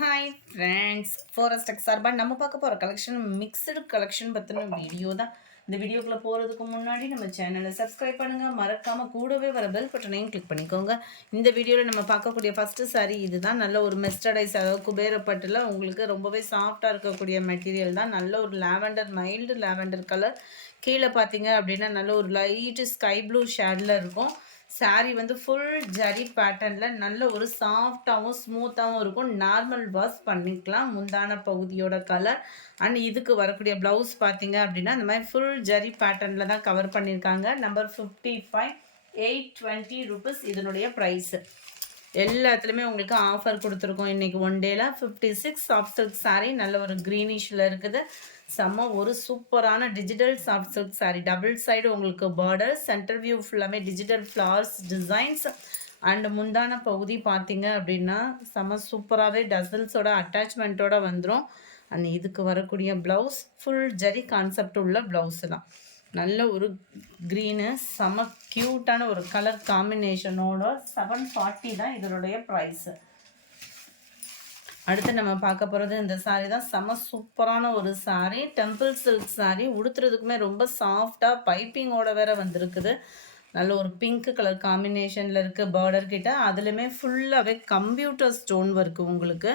Hi friends, ஃபாரஸ்டெக் சார்பாக நம்ம பார்க்க போகிற கலெக்ஷன் மிக்சடு கலெக்ஷன் பற்றின வீடியோ தான். இந்த வீடியோக்குள்ளே போகிறதுக்கு முன்னாடி நம்ம சேனலை சப்ஸ்கிரைப் பண்ணுங்கள், மறக்காமல் கூடவே வர பெல் பட்டனையும் கிளிக் பண்ணிக்கோங்க. இந்த வீடியோவில் நம்ம பார்க்கக்கூடிய ஃபஸ்ட்டு சாரீ இதுதான். நல்ல ஒரு மெஸ்டடைஸ், அதாவது குபேரப்பட்டில் உங்களுக்கு ரொம்பவே சாஃப்டாக இருக்கக்கூடிய மெட்டீரியல் தான். நல்ல ஒரு லாவெண்டர், மைல்டு லாவெண்டர் கலர். கீழே பார்த்தீங்க அப்படின்னா நல்ல ஒரு லைட்டு ஸ்கை ப்ளூ ஷேடில் இருக்கும். சாரீ வந்து ஃபுல் ஜரி பேட்டர்னில் நல்ல ஒரு சாஃப்டாகவும் ஸ்மூத்தாகவும் இருக்கும். நார்மல் வாஷ் பண்ணிக்கலாம். முந்தான பகுதியோட கலர் அண்ட் இதுக்கு வரக்கூடிய ப்ளவுஸ் பார்த்தீங்க அப்படின்னா இந்த மாதிரி ஃபுல் ஜரி பேட்டர்னில் தான் கவர் பண்ணியிருக்காங்க. நம்பர் 55, 820 rupees இதனுடைய ப்ரைஸு. எல்லாத்துலேயுமே உங்களுக்கு ஆஃபர் கொடுத்துருக்கோம். இன்றைக்கி ஒன் டேல 56 சாஃப்ட் சில்க் சாரீ நல்ல ஒரு க்ரீனிஷில் இருக்குது. செம்ம ஒரு சூப்பரான digital soft silk sari. Double side உங்களுக்கு பார்டர், சென்டர் வியூ ஃபுல்லாமே டிஜிட்டல் ஃப்ளவர்ஸ் டிசைன்ஸ் அண்ட் முந்தான பகுதி பார்த்தீங்க அப்படின்னா செம்ம சூப்பராகவே டசல்ஸோட அட்டாச்மெண்ட்டோட வந்துடும். அண்ட் இதுக்கு வரக்கூடிய ப்ளவுஸ் ஃபுல் ஜரி கான்செப்ட் உள்ள ப்ளவுஸு தான். நல்ல ஒரு க்ரீனு, செம க்யூட்டான ஒரு கலர் காம்பினேஷனோட 740 தான் இதனுடைய ப்ரைஸு. அடுத்து நம்ம பார்க்க போகிறது இந்த சாரீ தான். செம சூப்பரான ஒரு சாரீ, டெம்பிள் சில்க் சாரீ. உடுத்துறதுக்குமே ரொம்ப சாஃப்டாக பைப்பிங்கோட வேற வந்திருக்குது. நல்ல ஒரு பிங்க் கலர் காம்பினேஷனில் இருக்குது பார்டர் கிட்ட. அதுலேயுமே ஃபுல்லாகவே கம்ப்யூட்டர் ஸ்டோன் ஒர்க்கு உங்களுக்கு.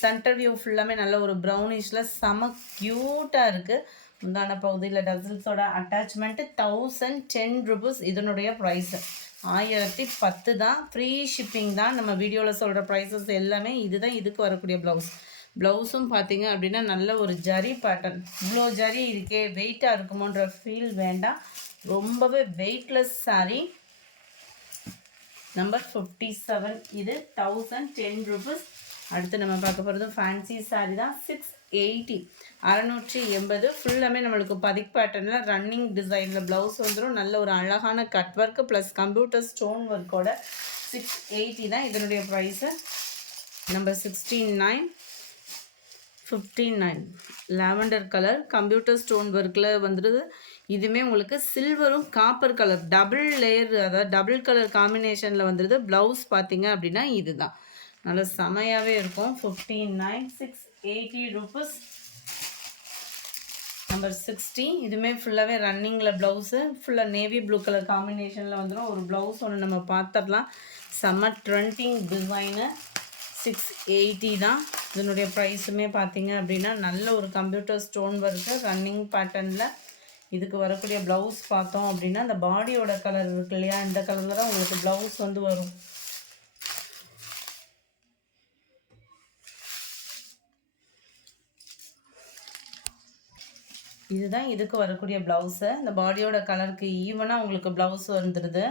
சென்டர் வியூ ஃபுல்லாமே நல்ல ஒரு ப்ரௌனிஷில் செம க்யூட்டாக இருக்குது. முந்தான பகுதியில் டசல்ஸோட அட்டாச்மெண்ட்டு 1010 rupees இதனுடைய ப்ரைஸு. 1010 தான். ஃப்ரீ ஷிப்பிங் தான். நம்ம வீடியோவில் சொல்கிற ப்ரைஸஸ் எல்லாமே இதுதான். இதுக்கு வரக்கூடிய ப்ளவுஸும் பார்த்தீங்க அப்படின்னா நல்ல ஒரு ஜரி பேட்டர்ன். இவ்வளோ ஜரி இருக்கே, வெயிட்டாக இருக்குமோன்ற ஃபீல் வேண்டாம். ரொம்பவே வெயிட்லெஸ் சாரீ. நம்பர் 57 இது 1010 rupees. அடுத்து நம்ம பார்க்க போகிறது ஃபேன்சி சாரீ தான். 680, 680 ஃபுல்லாமே நம்மளுக்கு பதிக் பேட்டர்னில் ரன்னிங் டிசைனில் ப்ளவுஸ் வந்துடும். நல்ல ஒரு அழகான cut work plus computer stone ஒர்க்கோட 680 தான் இதனுடைய price. Number 69, 59 lavender colour computer stone ஒர்க்கில் வந்துடுது. இதுவுமே உங்களுக்கு சில்வரும் காப்பர் கலர் டபுள் லேயர், அதாவது டபுள் கலர் காம்பினேஷனில் வந்துடுது. ப்ளவுஸ் பார்த்தீங்க அப்படின்னா இதுதான். நல்ல செமையாகவே இருக்கும். 59, 680 rupees. நம்பர் 60 இதுவுமே ஃபுல்லாகவே ரன்னிங்கில் ப்ளவுஸு. ஃபுல்லாக நேவி ப்ளூ கலர் காம்பினேஷனில் வந்துடும். ஒரு ப்ளவுஸ் ஒன்று நம்ம பார்த்துடலாம். செம்ம ட்ரெண்டிங் டிசைனு. 680 தான் இதனுடைய ப்ரைஸுமே பார்த்தீங்க அப்படின்னா நல்ல ஒரு கம்ப்யூட்டர் ஸ்டோன் ஒர்க்கு ரன்னிங் பேட்டர்னில். இதுக்கு வரக்கூடிய ப்ளவுஸ் பார்த்தோம் அப்படின்னா இந்த பாடியோட கலர் இருக்கு இல்லையா, இந்த கலரில் தான் உங்களுக்கு ப்ளவுஸ் வந்து வரும். இதுதான் இதுக்கு வரக்கூடிய ப்ளவுஸு. இந்த பாடியோட கலருக்கு ஈவனாக உங்களுக்கு ப்ளவுஸ் வந்துடுது.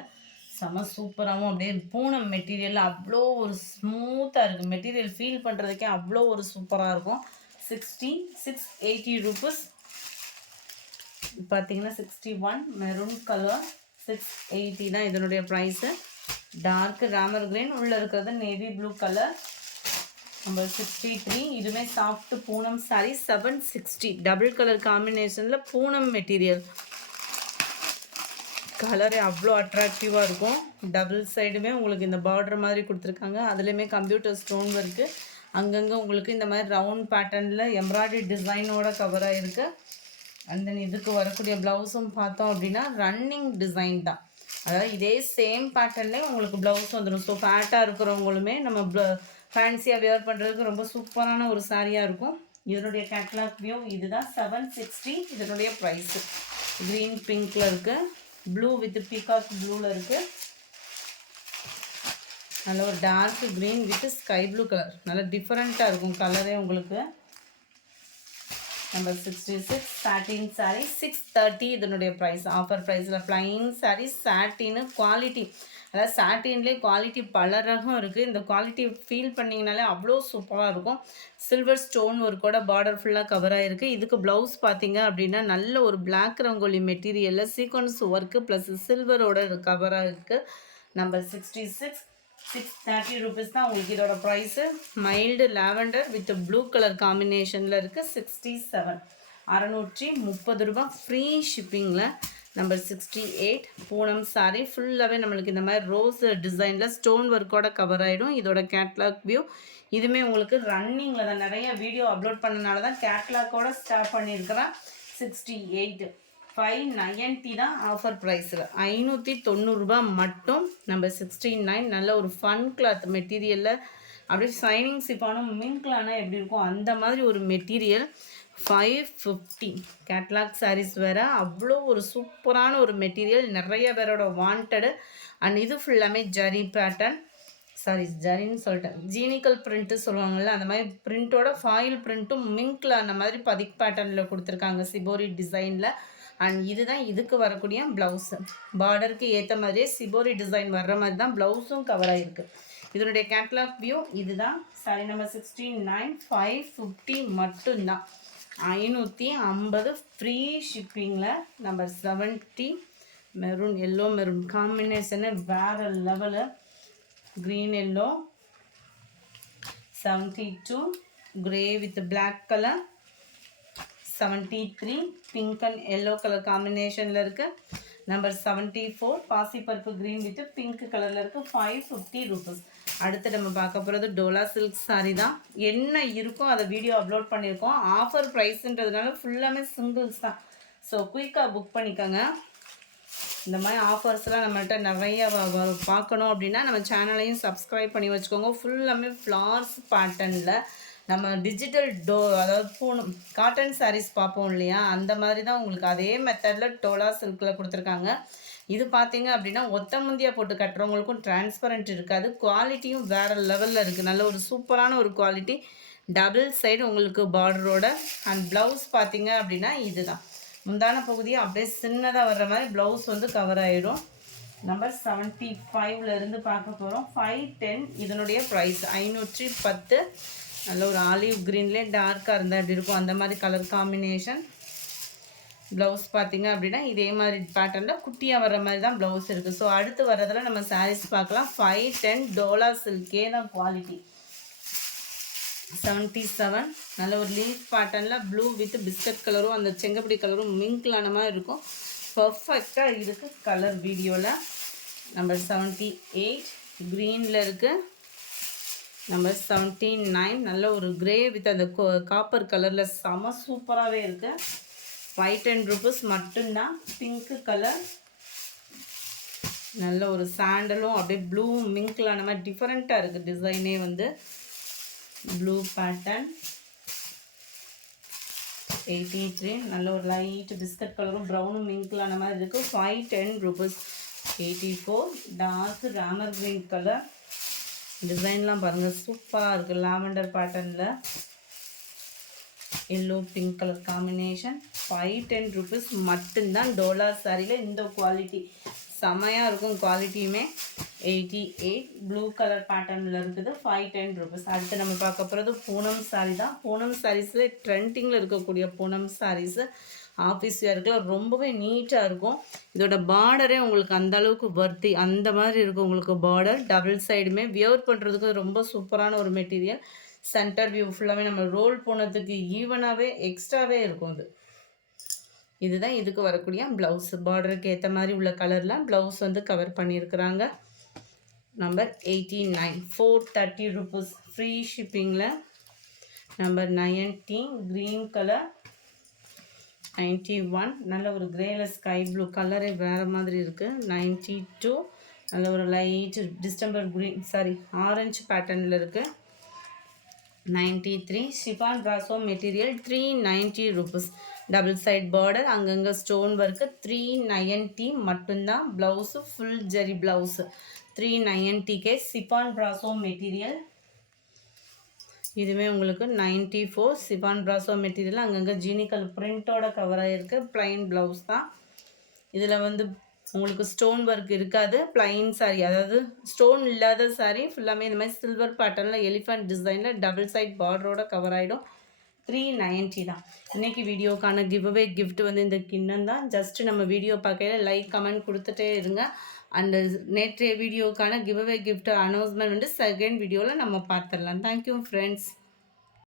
செம சூப்பராகவும் அப்படியே பூனம் மெட்டீரியல் அவ்வளோ ஒரு ஸ்மூத்தாக இருக்குது. மெட்டீரியல் ஃபீல் பண்ணுறதுக்கே அவ்வளோ ஒரு சூப்பராக இருக்கும். 60, 680 rupees. பார்த்தீங்கன்னா 61 மெரூன் கலர் 680 தான் இதனுடைய ப்ரைஸு. டார்க் ராமர் கிரீன், உள்ளே இருக்கிறது நேவி ப்ளூ கலர். நம்பர் 63 இதுவுமே soft Poonam sari. 760 double colour காம்பினேஷனில் பூனம் மெட்டீரியல். கலரே அவ்வளோ அட்ராக்டிவாக இருக்கும். டபுள் சைடுமே உங்களுக்கு இந்த பார்டர் மாதிரி கொடுத்துருக்காங்க. அதுலேயுமே கம்ப்யூட்டர் ஸ்டோன் ஒர்க்கு. அங்கங்கே உங்களுக்கு இந்த மாதிரி ரவுண்ட் பேட்டர்னில் எம்ப்ராய்டரி டிசைனோட கவராக இருக்குது. அண்ட் தென் இதுக்கு வரக்கூடிய ப்ளவுஸும் பார்த்தோம் அப்படின்னா ரன்னிங் டிசைன் தான். அதாவது இதே சேம் பேட்டர்ன்லேயே உங்களுக்கு ப்ளவுஸ் வந்துடும். ஸோ ஃபேட்டாக இருக்கிறவங்களுமே நம்ம ஃபேன்சியாக வியர் பண்ணுறதுக்கு ரொம்ப சூப்பரான ஒரு சாரியாக இருக்கும். இதனுடைய கேட்லாக் வியூ இதுதான். 760 இதனுடைய ப்ரைஸு. க்ரீன் பிங்க்கில் இருக்குது, ப்ளூ வித் பீகாக் ப்ளூவில் இருக்குது. நல்ல ஒரு dark green with sky blue colour. நல்ல டிஃப்ரெண்ட்டாக இருக்கும் கலரே உங்களுக்கு. நம்பர் 66 சாட்டின் சாரீ. 630 இதனுடைய ப்ரைஸ். ஆஃபர் ப்ரைஸில் ப்ளைன் சாரீ. சாட்டின்னு குவாலிட்டி, அதாவது சாட்டின்லேயே குவாலிட்டி பல ரகம் இருக்குது. இந்த குவாலிட்டி ஃபீல் பண்ணிங்கனாலே அவ்வளோ சூப்பராக இருக்கும். சில்வர் ஸ்டோன் ஒர்க்கோட பார்டர் ஃபுல்லாக கவர் ஆகிருக்கு. இதுக்கு ப்ளவுஸ் பார்த்தீங்க அப்படின்னா நல்ல ஒரு பிளாக் ரங்கோலி மெட்டீரியலில் சீக்வன்ஸ் ஒர்க்கு ப்ளஸ் சில்வரோட கவராக இருக்குது. நம்பர் 66, 630 rupees தான் உங்களுக்கு இதோட price. Mild lavender with blue colour காம்பினேஷனில் இருக்குது. 67, 630 ரூபா ஃப்ரீ ஷிப்பிங்கில். நம்பர் 68 பூனம் சாரீ. ஃபுல்லாகவே நம்மளுக்கு இந்த மாதிரி ரோஸ் டிசைனில் ஸ்டோன் ஒர்க்கோட கவர் ஆகிடும். இதோட கேட்லாக் வியூ இதுவுமே உங்களுக்கு ரன்னிங்கில் தான், நிறைய வீடியோ அப்லோட் பண்ணனால தான் கேட்லாக்கோட ஸ்டார்ட் பண்ணியிருக்கிறேன். 68 590 தான் ஆஃபர் ப்ரைஸில், 590 மட்டும். நம்ம 69 நல்ல ஒரு ஃபன் கிளாத் மெட்டீரியலில் அப்படியே ஷைனிங் சிஃபானும் மிங்க்லானா எப்படி இருக்கும் அந்த மாதிரி ஒரு மெட்டீரியல். 550 கேட்லாக் சாரீஸ் வேறு, அவ்வளோ ஒரு சூப்பரான ஒரு மெட்டீரியல், நிறைய பேரோட வாண்டடு. அண்ட் இது ஃபுல்லாமே ஜரி பேட்டர்ன், சாரி ஜரின்னு சொல்லிட்டேன், ஜீனிக்கல் பிரிண்ட்டு சொல்லுவாங்கள்ல, அந்த மாதிரி பிரிண்ட்டோட ஃபாயில் பிரிண்ட்டும் மிங்க்கில் அந்த மாதிரி பதிக் பேட்டர்னில் கொடுத்துருக்காங்க சிபோரி டிசைனில். அண்ட் இதுதான் இதுக்கு வரக்கூடிய ப்ளவுஸு, பார்டருக்கு ஏற்ற மாதிரியே சிபோரி டிசைன் வர்ற மாதிரி தான் ப்ளவுஸும் கவர் ஆகிருக்கு. இதனுடைய கேட்லாக் வியூ இதுதான். சாரி நம்பர் 69 550 மட்டும்தான், 550 ஃப்ரீ ஷிப்பிங்கில். Number 70 maroon, yellow maroon combination வேறு level, green yellow. 72 grey with black color. 73 pink and yellow color combination la irukku. Number 74 பாசி பர்ப்பு green with pink color la irukku. 550 rupees. அடுத்து நம்ம பார்க்க போகிறது Dola silk sorry தான். என்ன இருக்கோ அதை வீடியோ அப்லோட் பண்ணியிருக்கோம். ஆஃபர் ப்ரைஸுன்றதுனால ஃபுல்லாமே சிங்கிள்ஸ் தான். ஸோ குயிக்காக புக் பண்ணிக்கோங்க. இந்த மாதிரி ஆஃபர்ஸ்லாம் நம்மள்கிட்ட நிறைய பார்க்கணும் அப்படின்னா நம்ம சேனலையும் சப்ஸ்கிரைப் பண்ணி வச்சுக்கோங்க. ஃபுல்லாமே ஃப்ளார்ஸ் பேட்டர்னில் நம்ம டிஜிட்டல் அதாவது பூனம் காட்டன் சாரீஸ் பார்ப்போம் இல்லையா, அந்த மாதிரி தான் உங்களுக்கு அதே மெத்தடில் டோலா சில்கில் கொடுத்துருக்காங்க. இது பார்த்தீங்க அப்படின்னா ஒத்த முந்தியாக போட்டு கட்டுறவங்களுக்கும் டிரான்ஸ்பரண்ட் இருக்காது, குவாலிட்டியும் வேறு லெவலில் இருக்குது. நல்ல ஒரு சூப்பரான ஒரு குவாலிட்டி, டபுள் சைடு உங்களுக்கு பார்டரோட. அண்ட் ப்ளவுஸ் பார்த்தீங்க அப்படின்னா இதுதான் முந்தான பகுதியை அப்படியே சின்னதாக வர்ற மாதிரி ப்ளவுஸ் வந்து கவர் ஆகிடும். நம்பர் 75 இருந்து பார்க்க போகிறோம். 510 இதனுடைய ப்ரைஸ் 510. நல்ல ஒரு ஆலிவ் க்ரீன்லேயே டார்க்காக இருந்தால் எப்படி இருக்கும் அந்த மாதிரி கலர் காம்பினேஷன். ப்ளவுஸ் பார்த்திங்க அப்படின்னா இதே மாதிரி பேட்டர்னில் குட்டியாக வர்ற மாதிரி தான் ப்ளவுஸ் இருக்குது. ஸோ அடுத்து வர்றதில் நம்ம சாரீஸ் பார்க்கலாம். 510 டோலா சில்கே தான் குவாலிட்டி. 77 நல்ல ஒரு லீஃப் பேட்டர்னில் ப்ளூ வித் பிஸ்கட் கலரும் அந்த செங்கப்படி கலரும் மிங்க்லான மாதிரி இருக்கும். பர்ஃபெக்டாக இருக்குது கலர் வீடியோவில். நம்பர் 78 க்ரீனில் இருக்குது. நம்பர் 79 நல்ல ஒரு கிரே வித் அந்த காப்பர் கலரில் செம சூப்பராகவே இருக்குது. 510 rupees மட்டும்தான். பிங்க்கு கலர், நல்ல ஒரு சாண்டலும் அப்படியே ப்ளூ மிங்க்லான மாதிரி டிஃப்ரெண்ட்டாக இருக்குது டிசைனே வந்து. ப்ளூ பேட்டர்ன் 83 நல்ல ஒரு லைட் பிஸ்கட் கலரும் ப்ரௌனும் மிங்க்லான மாதிரி இருக்குது. 510 rupees. 84 dark Ramar green colour, டிசைன்லாம் பாருங்கள் சூப்பராக இருக்குது. லாவெண்டர் பேட்டர்னில் yellow pink colour combination. 510 rupees மட்டும்தான். டோலா சாரியில் இந்த குவாலிட்டி செமையாக இருக்கும் குவாலிட்டியுமே. 88 ப்ளூ கலர் பேட்டர்னில் இருக்குது. 510 rupees. அடுத்து நம்ம பார்க்க போகிறது பூனம் சாரீ தான். பூனம் சாரீஸில் ட்ரெண்டிங்கில் இருக்கக்கூடிய பூனம் சாரீஸு ஆஃபீஸ் வேர்க்கில் ரொம்பவே நீட்டாக இருக்கும். இதோட பார்டரே உங்களுக்கு அந்த அளவுக்கு வர்த்தி அந்த மாதிரி இருக்கும் உங்களுக்கு பார்டர். டபுள் சைடுமே வியர் பண்ணுறதுக்கு ரொம்ப சூப்பரான ஒரு மெட்டீரியல். சென்டர் வியூ ஃபுல்லாகவே நம்ம ரோல் போனதுக்கு ஈவனாகவே எக்ஸ்ட்ராவே இருக்கும். இதுதான் இதுக்கு வரக்கூடிய ப்ளவுஸ். பார்டருக்கு ஏற்ற மாதிரி உள்ள கலரில் ப்ளவுஸ் வந்து கவர் பண்ணியிருக்கிறாங்க. நம்பர் 89 430 rupees ஃப்ரீ ஷிப்பிங்கில். Number 19 green colour. 91 நல்ல ஒரு கிரேல ஸ்கை ப்ளூ கலரே வேறு மாதிரி இருக்குது. 92 நல்ல ஒரு லைட் டிஸ்டம்பர் க்ரீன் ஆரஞ்சு பேட்டர்னில் இருக்குது. 93 chiffon brasso material 390 rupees. Double side border, அங்கங்கே ஸ்டோன் ஒர்க்கு. 390 மட்டும்தான். Blouse full zari blouse 390K. Chiffon brasso material இதுவே உங்களுக்கு 94 ஷிஃபான் பிராசோ மெட்டீரியல். அங்கங்கே ஜீனிக்கல் பிரிண்ட்டோட கவர் ஆகிருக்கு. ப்ளைன் ப்ளவுஸ் தான். இதில் வந்து உங்களுக்கு ஸ்டோன் ஒர்க் இருக்காது. ப்ளைன் சாரீ, அதாவது ஸ்டோன் இல்லாத சாரீ ஃபுல்லாமே இந்த மாதிரி சில்வர் பேட்டர்னில் எலிஃபண்ட் டிசைனில் டபுள் சைட் பார்டரோட கவர் ஆகிடும். 390 தான். இன்றைக்கி வீடியோக்கான கிவ்அவே கிஃப்ட் வந்து இந்த கிண்ணம் தான். ஜஸ்ட்டு நம்ம வீடியோ பார்க்கையில் லைக் கமெண்ட் கொடுத்துட்டே இருங்க. அண்ட் நேற்றைய வீடியோக்கான கிவ்அவே கிஃப்ட் அனௌன்ஸ்மெண்ட் வந்து செகண்ட் வீடியோவில் நம்ம பார்த்துடலாம். Thank you friends.